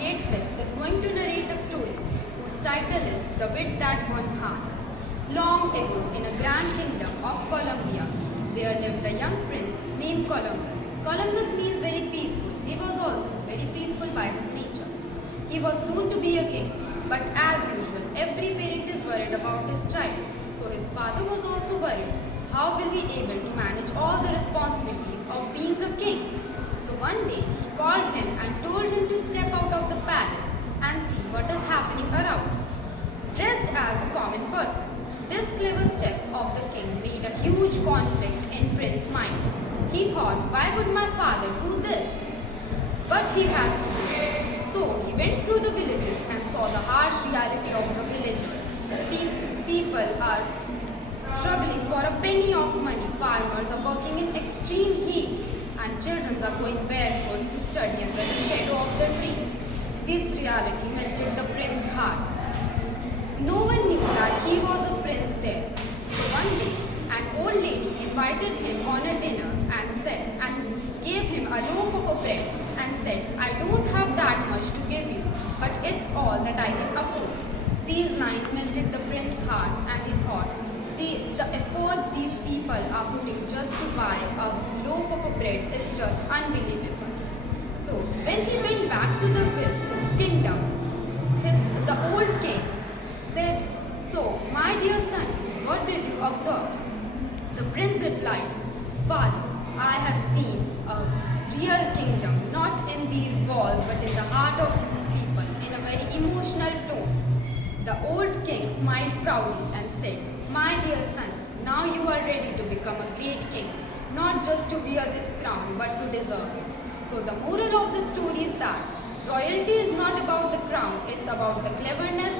8th clip is going to narrate a story whose title is The Wit That Won Hearts. Long ago, in a grand kingdom of Colombia, there lived a young prince named Columbus. Columbus means very peaceful. He was also very peaceful by his nature. He was soon to be a king, but as usual, every parent is worried about his child. So his father was also worried. How will he able to manage all the responsibilities of being a king? So one day he called him and told him to step out of the palace and see what is happening around. Dressed as a common person, this clever step of the king made a huge conflict in Prince's mind. He thought, why would my father do this? But he has to do it. So he went through the villages and saw the harsh reality of the villagers. People are struggling for a penny of money. Farmers are working in extreme heat, and children are going barefoot to study under the shadow of the tree. This reality melted the prince's heart. No one knew that he was a prince there. So one day, an old lady invited him on a dinner and gave him a loaf of bread and said, I don't have that much to give you, but it's all that I can afford. These lines melted the prince's heart, and he thought, the efforts these people are putting just to buy a loaf of bread is just unbelievable. So when he went back to the kingdom, the old king said, so my dear son, what did you observe? The prince replied, Father, I have seen a real kingdom, not in these walls but in the heart of those people, in a very emotional tone. The old king smiled proudly and said, my dear son, now you are ready to become a great king, not just to wear this crown, but to deserve it. So the moral of the story is that royalty is not about the crown, it's about the cleverness